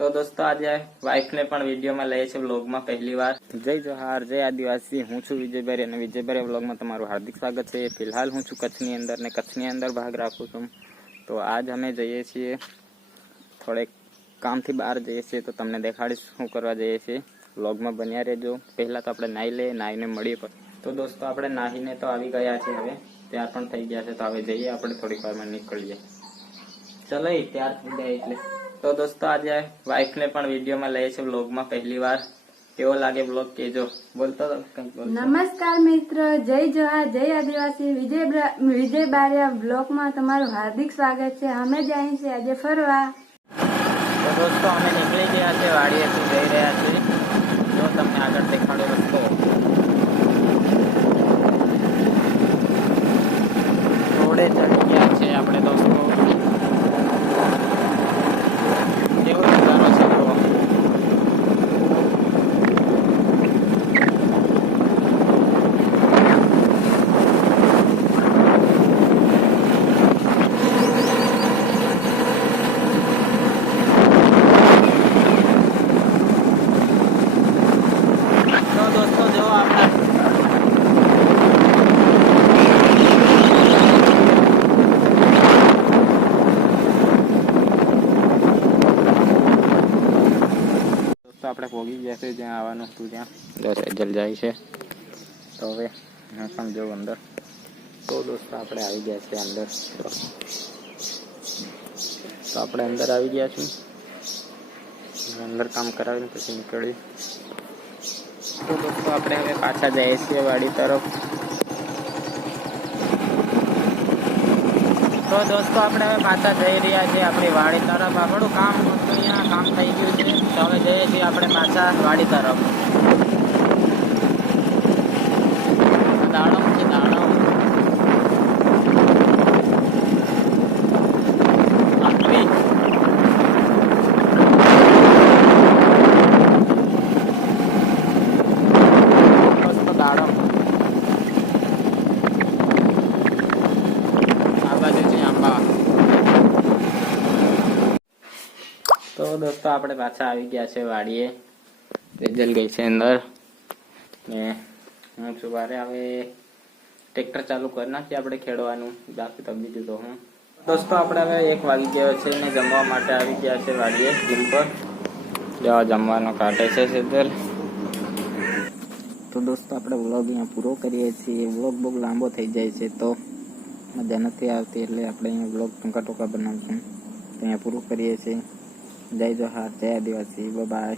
તો દોસ્તો, આજે વાઈફને પણ વિડીયોમાં લઈએ છે વ્લોગમાં પહેલી વાર. જય જોહાર, જય આદિવાસી. હું છું વિજયભાઈ અને વિજયભાઈ વ્લોગમાં તમારું હાર્દિક સ્વાગત છે. ફિલહાલ હું છું કચ્છની અંદર ને કચ્છની અંદર ભાગ રાખું છું. તો આજ અમે જઈએ છીએ, થોડેક કામથી બહાર જઈએ છીએ તો તમને દેખાડીશ શું કરવા જઈએ છીએ. વ્લોગમાં બન્યા રહેજો. પહેલાં તો આપણે નાહી લઈએ, નાહીને મળીએ પછી. તો દોસ્તો, આપણે નાહીને તો આવી ગયા છે હવે. ત્યાર પણ થઈ ગયા છે, તો હવે જઈએ આપણે થોડીક વારમાં નીકળીએ. ચલો ત્યાર થઈ જાય એટલે. તો દોસ્તો આજે વાઈફને પણ વિડીયોમાં લઈએ છે વ્લોગમાં પહેલી વાર. કેવો લાગે વ્લોગ કેજો બોલતો તો કંઈક બોલ નમસ્કાર મિત્રો જય જોહાર જય આદિવાસી. વિજય બ્રા- વિજય બારિયા બ્લોકમાં તમારું હાર્દિક સ્વાગત છે. અમે જઈએ છીએ આજે ફરવા. તો દોસ્તો અમે નીકળી ગયા છે વાડીએથી જઈ રહ્યા છીએ. જો તમને આગળ દેખાડો રસ્તો. રોડે ચડી ગયા છે આપણે દોસ્તો કેવો નજારો છે જુઓ. તો દોસ્તો જો આપણે દોસ્તો આપણે પોગી ગયા છે જ્યાં આવવાનું હતું ત્યાં. દસ એજલ જાય છે. તો હવે હું પણ જોઉં અંદર તો દોસ્તો આપણે આવી ગયા છે અંદર. તો તો આપણે અંદર આવી ગયા છીએ. અંદર કામ કરાવીને પછી નીકળી તો દોસ્તો આપણે હવે પાછા જઈએ છીએ વાડી તરફ. તો દોસ્તો આપણે હવે પાછા જઈ રહ્યા છીએ આપણી વાડી તરફ. આપણું કામ હતું અહીંયા કામ થઈ ગયું છે તો હવે જઈએ છીએ આપણે વાડી તરફ દાડમ છે દાડમ. તો દોસ્તો આપણે પાછા આવી ગયા છે વાડીએ. રેજલ ગઈ છે અંદર. ને હું બારે હવે ટ્રેક્ટર ચાલુ કરી નાખીએ આપણે ખેડવાનું. બાકી તો બીજું તો હું. દોસ્તો, આપણે હવે એક વાગી ગયો છે ને જમવા માટે આવી ગયા છે વાડીએ જીમ પર. જવા જમવાનો કાઢે છે સિદ્ધર. તો દોસ્તો, આપણે વ્લોગ અહીંયા પૂરો કરીએ છીએ. વ્લોગ બહુ લાંબો થઈ જાય છે તો મજા નથી આવતી એટલે આપણે અહીંયા વ્લોગ ટૂંકા ટૂંકા બનાવશું. અહીંયા પૂરું કરીએ છીએ. જય જોહાર, જય આદિવાસી. બાય